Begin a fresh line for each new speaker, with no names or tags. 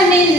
Dale